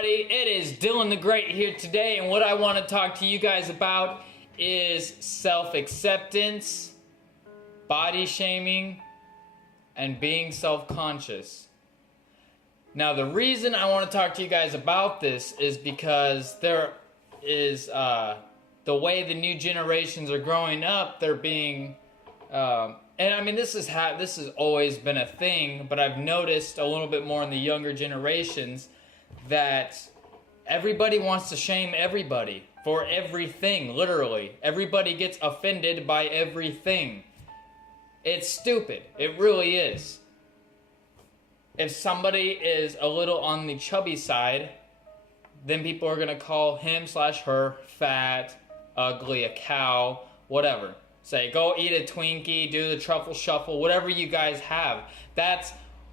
everybody, it is Dylan the Great here today, and what I want to talk to you guys about is self-acceptance, body shaming, and being self-conscious. Now, the reason I want to talk to you guys about this is because there is the way the new generations are growing up. They're being, and I mean, this has always been a thing, but I've noticed a little bit more in the younger generations that everybody wants to shame everybody for everything, literally. Everybody gets offended by everything. It's stupid. It really is. If somebody is a little on the chubby side, then people are going to call him/her fat, ugly, a cow, whatever. Say, go eat a Twinkie, do the truffle shuffle, whatever you guys have. That's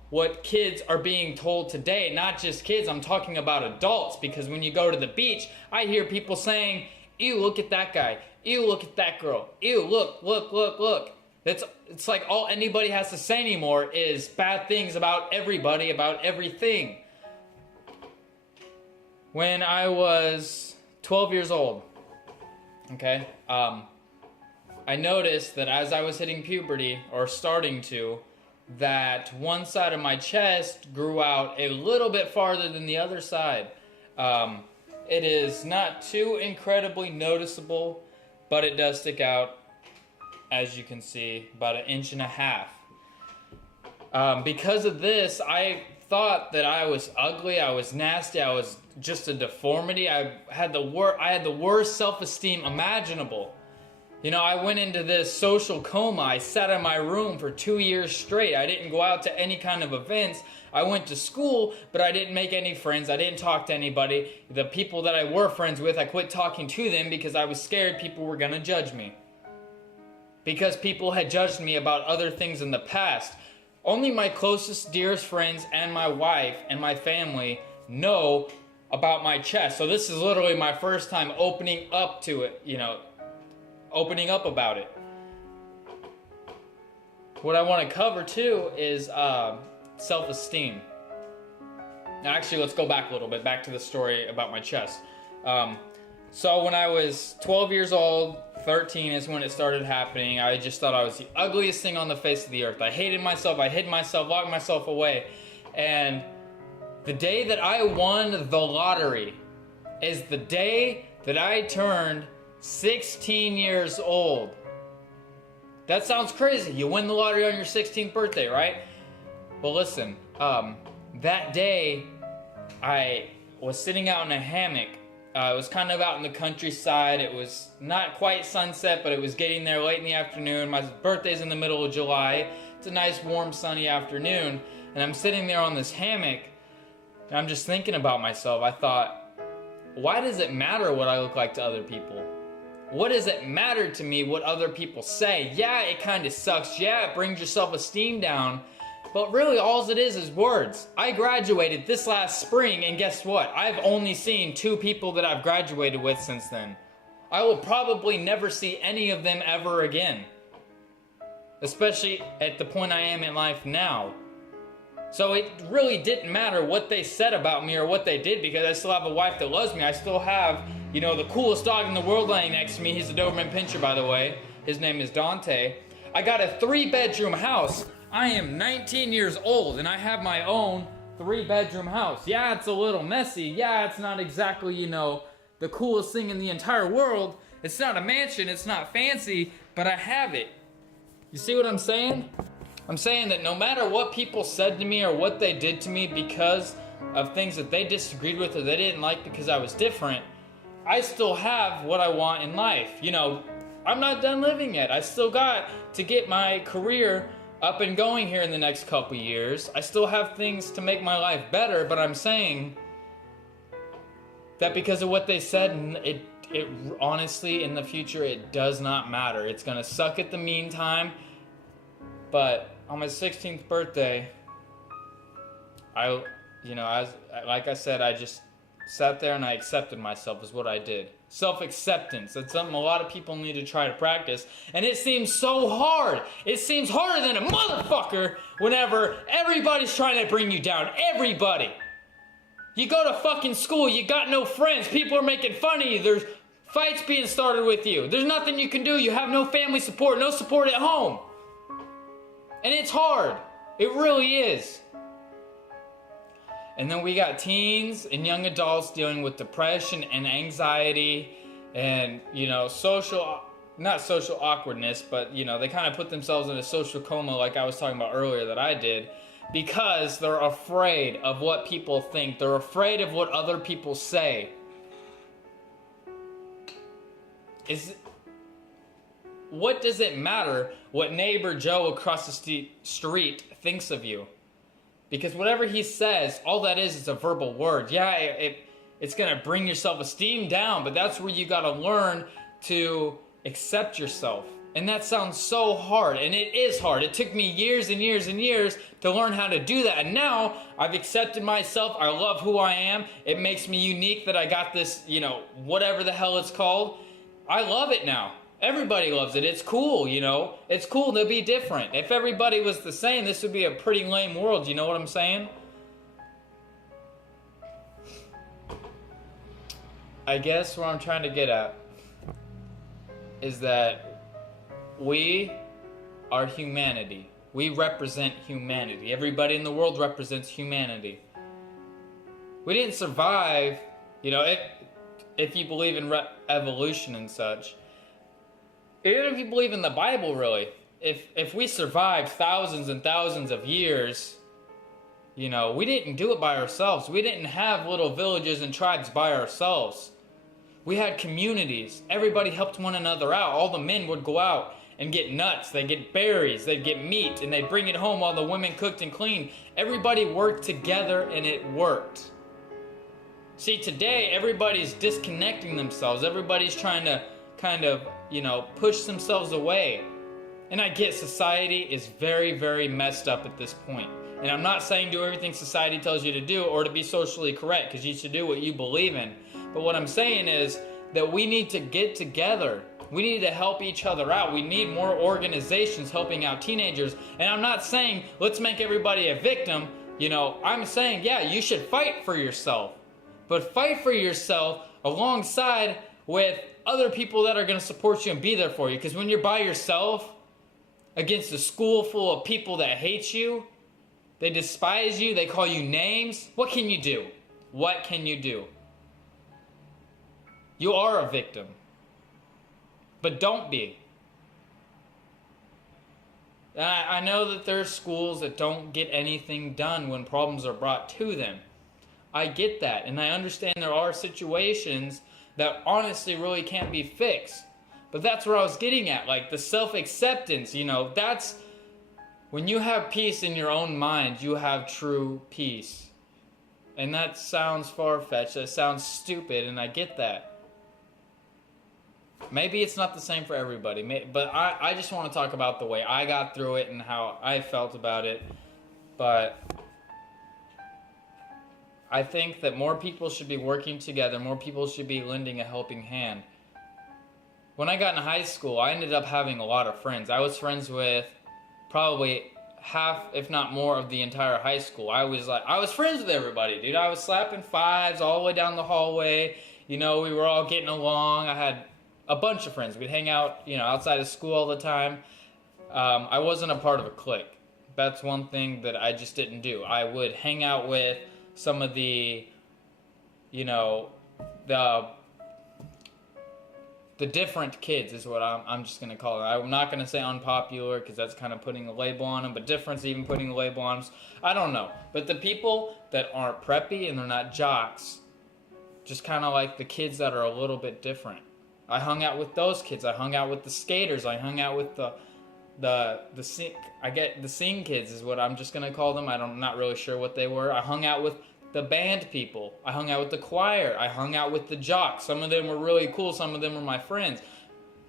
what kids are being told today. Not just kids, I'm talking about adults. Because when you go to the beach, I hear people saying, ew, look at that guy. Ew, look at that girl. Ew, look, look, look, look. It's like all anybody has to say anymore is bad things about everybody, about everything. When I was 12 years old, okay, I noticed that as I was hitting puberty, or starting to, that one side of my chest grew out a little bit farther than the other side. It is not too incredibly noticeable, but it does stick out, as you can see, about 1.5 inches. Because of this, I thought that I was ugly, I was nasty, I was just a deformity. I had the worst self-esteem imaginable. You know, I went into this social coma. I sat in my room for 2 years straight. I didn't go out to any kind of events. I went to school, but I didn't make any friends. I didn't talk to anybody. The people that I were friends with, I quit talking to them because I was scared people were gonna judge me. Because people had judged me about other things in the past. Only my closest, dearest friends and my wife and my family know about my chest. So this is literally my first time opening up to it, you know, opening up about it. What I want to cover too is self-esteem. Now actually, let's go back a little bit, back to the story about my chest. So when I was 12 years old, 13 is when it started happening. I just thought I was the ugliest thing on the face of the earth. I hated myself, I hid myself, locked myself away. And the day that I won the lottery is the day that I turned 16 years old. That sounds crazy. You win the lottery on your 16th birthday, right? Well, listen, that day I was sitting out in a hammock. It was kind of out in the countryside. It was not quite sunset, but it was getting there late in the afternoon. My birthday's in the middle of July. It's a nice, warm, sunny afternoon. And I'm sitting there on this hammock, and I'm just thinking about myself. I thought, why does it matter what I look like to other people? What does it matter to me what other people say? Yeah, it kind of sucks. Yeah, it brings your self-esteem down. But really, all it is words. I graduated this last spring, and guess what? I've only seen 2 people that I've graduated with since then. I will probably never see any of them ever again. Especially at the point I am in life now. So it really didn't matter what they said about me or what they did, because I still have a wife that loves me. I still have, you know, the coolest dog in the world laying next to me. He's a Doberman Pinscher, by the way. His name is Dante. I got a 3-bedroom house. I am 19 years old and I have my own 3-bedroom house. Yeah, it's a little messy. Yeah, it's not exactly, you know, the coolest thing in the entire world. It's not a mansion, it's not fancy, but I have it. You see what I'm saying? I'm saying that no matter what people said to me or what they did to me because of things that they disagreed with or they didn't like because I was different, I still have what I want in life. You know, I'm not done living yet. I still got to get my career up and going here in the next couple years. I still have things to make my life better, but I'm saying that because of what they said, it honestly, in the future, it does not matter. It's gonna suck at the meantime, but on my 16th birthday, like I said, I just sat there and I accepted myself is what I did. Self-acceptance. That's something a lot of people need to try to practice. And it seems so hard. It seems harder than a motherfucker whenever everybody's trying to bring you down. Everybody. You go to fucking school, you got no friends, people are making fun of you, there's fights being started with you, there's nothing you can do, you have no family support, no support at home. And it's hard. It really is. And then we got teens and young adults dealing with depression and anxiety and, not social awkwardness, but, they kind of put themselves in a social coma like I was talking about earlier that I did, because they're afraid of what people think. They're afraid of what other people say. What does it matter what neighbor Joe across the street thinks of you? Because whatever he says, all that is a verbal word. Yeah, it's going to bring your self-esteem down, but that's where you got to learn to accept yourself. And that sounds so hard, and it is hard. It took me years and years and years to learn how to do that. And now I've accepted myself. I love who I am. It makes me unique that I got this, whatever the hell it's called. I love it now. Everybody loves it. It's cool, It's cool to be different. If everybody was the same, this would be a pretty lame world. You know what I'm saying? I guess what I'm trying to get at is that we are humanity. We represent humanity. Everybody in the world represents humanity. We didn't survive, if you believe in evolution and such. Even if you believe in the Bible, really, if we survived thousands and thousands of years, we didn't do it by ourselves. We didn't have little villages and tribes by ourselves. We had communities. Everybody helped one another out. All the men would go out and get nuts. They'd get berries. They'd get meat, and they'd bring it home while the women cooked and cleaned. Everybody worked together, and it worked. See, today, everybody's disconnecting themselves. Everybody's trying to kind of, push themselves away. And I get society is very, very messed up at this point. And I'm not saying do everything society tells you to do or to be socially correct, because you should do what you believe in. But what I'm saying is that we need to get together. We need to help each other out. We need more organizations helping out teenagers. And I'm not saying let's make everybody a victim. I'm saying, yeah, you should fight for yourself. But fight for yourself alongside with other people that are going to support you and be there for you. Because when you're by yourself against a school full of people that hate you, they despise you, they call you names, what can you do? What can you do? You are a victim. But don't be. I know that there's schools that don't get anything done when problems are brought to them. I get that, and I understand there are situations that honestly really can't be fixed. But that's where I was getting at, like the self-acceptance, that's when you have peace in your own mind, you have true peace. And that sounds far-fetched, that sounds stupid, and I get that. Maybe it's not the same for everybody, but I just want to talk about the way I got through it and how I felt about it. But I think that more people should be working together, more people should be lending a helping hand. When I got in high school, I ended up having a lot of friends. I was friends with probably half, if not more, of the entire high school. I was friends with everybody, dude. I was slapping fives all the way down the hallway. We were all getting along. I had a bunch of friends. We'd hang out, outside of school all the time. I wasn't a part of a clique. That's one thing that I just didn't do. I would hang out with some of the different kids is what I'm just going to call it. I'm not going to say unpopular because that's kind of putting a label on them, but different's even putting a label on them. I don't know. But the people that aren't preppy and they're not jocks, just kind of like the kids that are a little bit different. I hung out with those kids. I hung out with the skaters. I hung out with the scene kids is what I'm just going to call them. I'm not really sure what they were. I hung out with the band people. I hung out with the choir. I hung out with the jocks. Some of them were really cool. Some of them were my friends.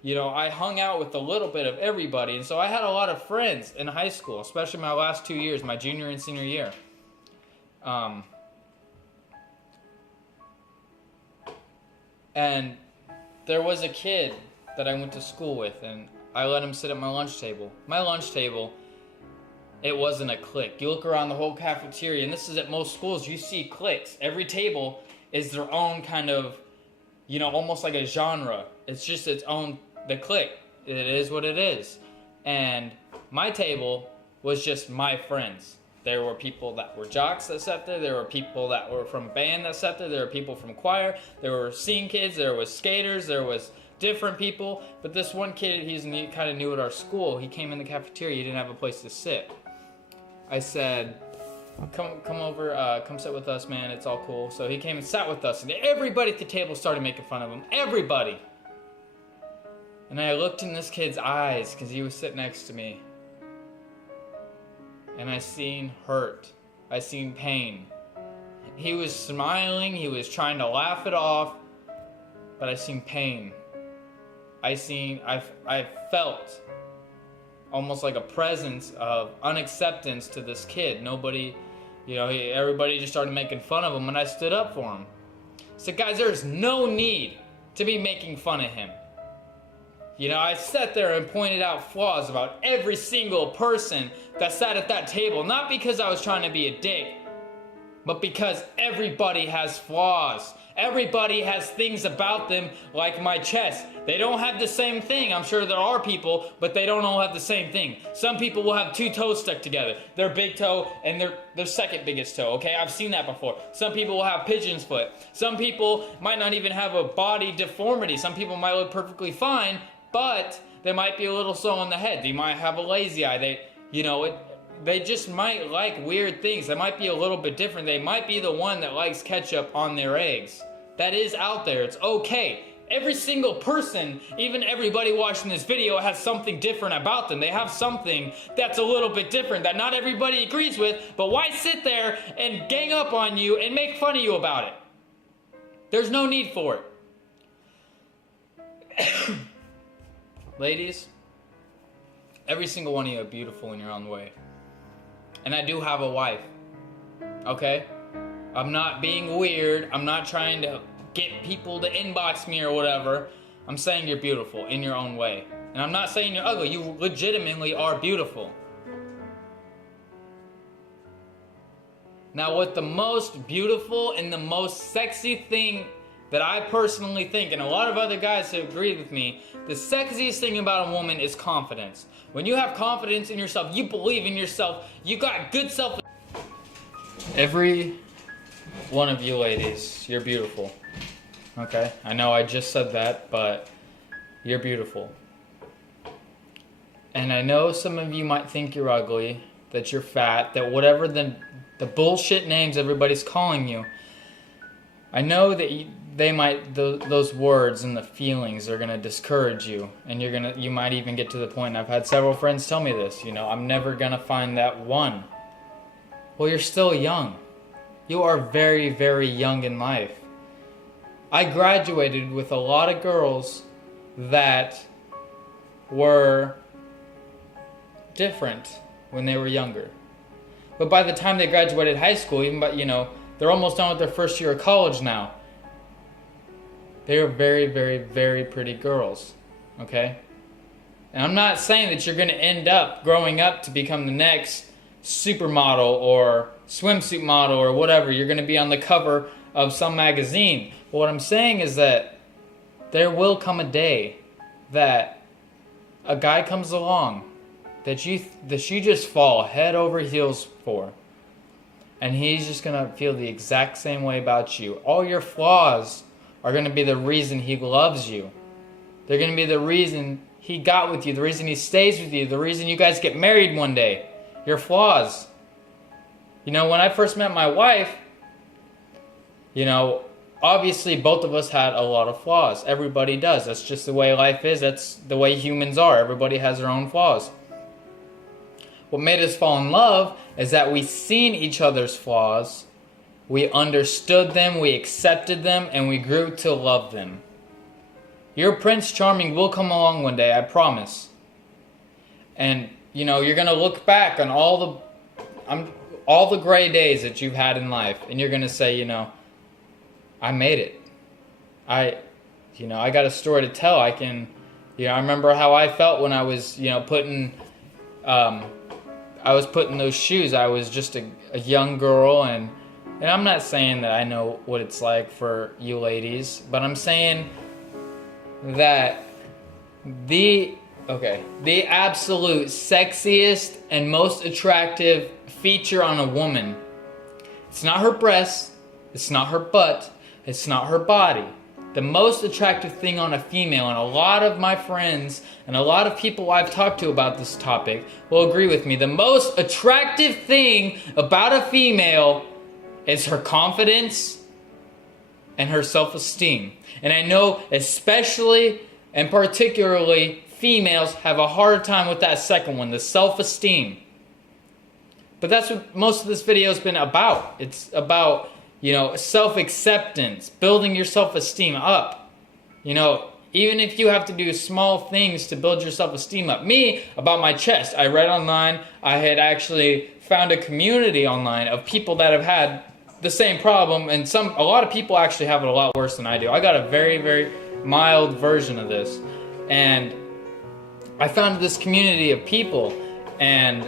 I hung out with a little bit of everybody. And so I had a lot of friends in high school, especially my last 2 years, my junior and senior year. And there was a kid that I went to school with, and I let him sit at my lunch table. My lunch table it wasn't a clique. You look around the whole cafeteria, and this is at most schools, you see cliques. Every table is their own kind of, almost like a genre. It's just its own, the clique. It is what it is. And my table was just my friends. There were people that were jocks that sat there. There were people that were from band that sat there. There were people from choir. There were scene kids. There was skaters. There was different people. But this one kid, he's kind of new at our school. He came in the cafeteria. He didn't have a place to sit. I said, come over, come sit with us, man. It's all cool. So he came and sat with us. And everybody at the table started making fun of him. Everybody. And I looked in this kid's eyes because he was sitting next to me. And I seen hurt. I seen pain. He was smiling. He was trying to laugh it off. But I seen pain. I felt almost like a presence of unacceptance to this kid. Nobody, everybody just started making fun of him when I stood up for him. I said, guys, there's no need to be making fun of him. I sat there and pointed out flaws about every single person that sat at that table. Not because I was trying to be a dick, but because everybody has flaws. Everybody has things about them like my chest. They don't have the same thing. I'm sure there are people, but they don't all have the same thing. Some people will have two toes stuck together. Their big toe and their second biggest toe, okay? I've seen that before. Some people will have pigeon's foot. Some people might not even have a body deformity. Some people might look perfectly fine, but they might be a little slow on the head. They might have a lazy eye. They just might like weird things. They might be a little bit different. They might be the one that likes ketchup on their eggs. That is out there. It's okay. Every single person, even everybody watching this video, has something different about them. They have something that's a little bit different that not everybody agrees with, but why sit there and gang up on you and make fun of you about it? There's no need for it. Ladies, every single one of you are beautiful in your own way. And I do have a wife, okay? I'm not being weird. I'm not trying to get people to inbox me or whatever. I'm saying you're beautiful in your own way. And I'm not saying you're ugly. You legitimately are beautiful. Now, what the most beautiful and the most sexy thing that I personally think, and a lot of other guys have agreed with me, the sexiest thing about a woman is confidence. When you have confidence in yourself, you believe in yourself, you got good self. Every one of you ladies, you're beautiful. Okay? I know I just said that, but you're beautiful. And I know some of you might think you're ugly, that you're fat, that whatever the bullshit names everybody's calling you. I know that those words and the feelings are gonna discourage you, and you might even get to the point. I've had several friends tell me this. I'm never gonna find that one. Well, you're still young. You are very, very young in life. I graduated with a lot of girls that were different when they were younger, but by the time they graduated high school, they're almost done with their first year of college now. They are very, very, very pretty girls, okay? And I'm not saying that you're going to end up growing up to become the next supermodel or swimsuit model or whatever. You're going to be on the cover of some magazine. But what I'm saying is that there will come a day that a guy comes along that you just fall head over heels for. And he's just going to feel the exact same way about you. All your flaws are going to be the reason he loves you. They're going to be the reason he got with you, the reason he stays with you, the reason you guys get married one day. Your flaws. When I first met my wife, obviously both of us had a lot of flaws. Everybody does. That's just the way life is. That's the way humans are. Everybody has their own flaws. What made us fall in love is that we seen each other's flaws, we understood them, we accepted them, and we grew to love them. Your Prince Charming will come along one day, I promise. And, you're going to look back on all the gray days that you've had in life, and you're going to say, I made it. I got a story to tell. I remember how I felt when I was, putting I was put in those shoes. I was just a young girl, and I'm not saying that I know what it's like for you ladies, but I'm saying that the absolute sexiest and most attractive feature on a woman, it's not her breasts, it's not her butt, it's not her body. The most attractive thing on a female, and a lot of my friends and a lot of people I've talked to about this topic will agree with me, the most attractive thing about a female is her confidence and her self-esteem. And I know especially and particularly females have a hard time with that second one, the self-esteem. But that's what most of this video has been about. It's about, you know, self-acceptance, building your self-esteem up. You know, even if you have to do small things to build your self-esteem up. Me, about my chest, I read online, I had actually found a community online of people that have had the same problem, and a lot of people actually have it a lot worse than I do. I got a very, very mild version of this, and I found this community of people, and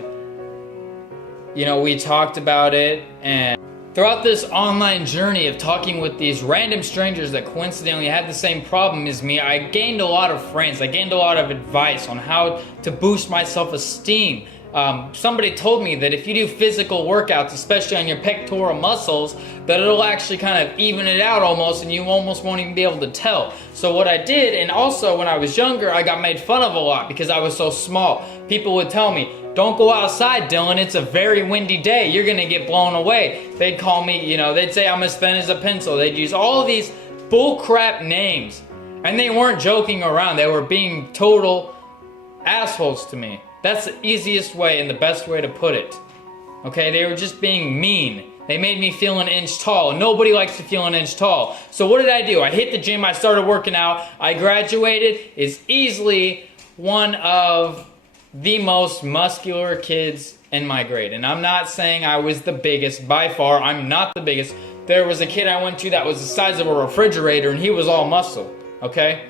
you know, we talked about it, and throughout this online journey of talking with these random strangers that coincidentally had the same problem as me, I gained a lot of friends. I gained a lot of advice on how to boost my self-esteem. Somebody told me that if you do physical workouts, especially on your pectoral muscles, that it'll actually kind of even it out almost, and you almost won't even be able to tell. So what I did, and also when I was younger, I got made fun of a lot because I was so small. People would tell me, "Don't go outside, Dylan, it's a very windy day, you're gonna get blown away." They'd call me, you know, they'd say I'm as thin as a pencil. They'd use all these bullcrap names, and they weren't joking around. They were being total assholes to me. That's the easiest way and the best way to put it. Okay, they were just being mean. They made me feel an inch tall. Nobody likes to feel an inch tall. So what did I do? I hit the gym, I started working out, I graduated, is easily one of the most muscular kids in my grade. And I'm not saying I was the biggest, by far, I'm not the biggest. There was a kid I went to that was the size of a refrigerator, and he was all muscle, okay?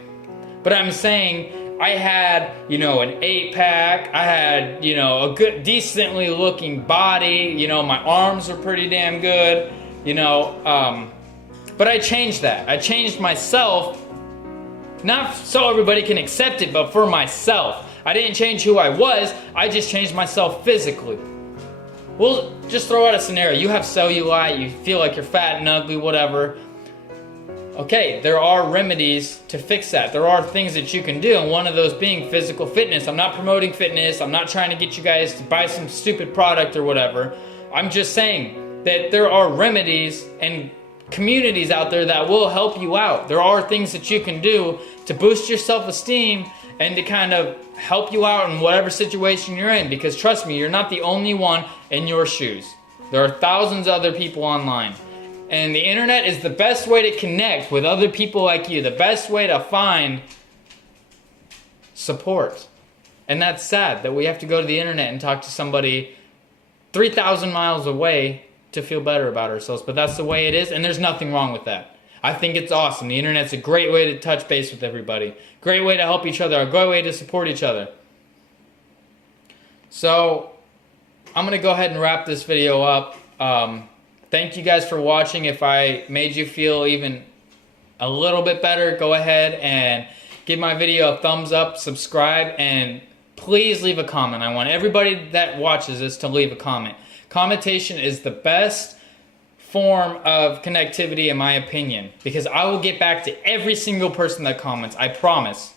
But I'm saying I had, you know, an 8-pack, I had, you know, a good, decently looking body, you know, my arms were pretty damn good, you know, but I changed that. I changed myself, not so everybody can accept it, but for myself. I didn't change who I was, I just changed myself physically. We'll just throw out a scenario. You have cellulite, you feel like you're fat and ugly, whatever. Okay, there are remedies to fix that. There are things that you can do, and one of those being physical fitness. I'm not promoting fitness. I'm not trying to get you guys to buy some stupid product or whatever. I'm just saying that there are remedies and communities out there that will help you out. There are things that you can do to boost your self-esteem and to kind of help you out in whatever situation you're in, because trust me, you're not the only one in your shoes. There are thousands of other people online. And the internet is the best way to connect with other people like you, the best way to find support. And that's sad that we have to go to the internet and talk to somebody 3,000 miles away to feel better about ourselves. But that's the way it is, and there's nothing wrong with that. I think it's awesome. The internet's a great way to touch base with everybody. Great way to help each other, a great way to support each other. So, I'm going to go ahead and wrap this video up. Thank you guys for watching. If I made you feel even a little bit better, go ahead and give my video a thumbs up, subscribe, and please leave a comment. I want everybody that watches this to leave a comment. Commentation is the best form of connectivity in my opinion, because I will get back to every single person that comments, I promise.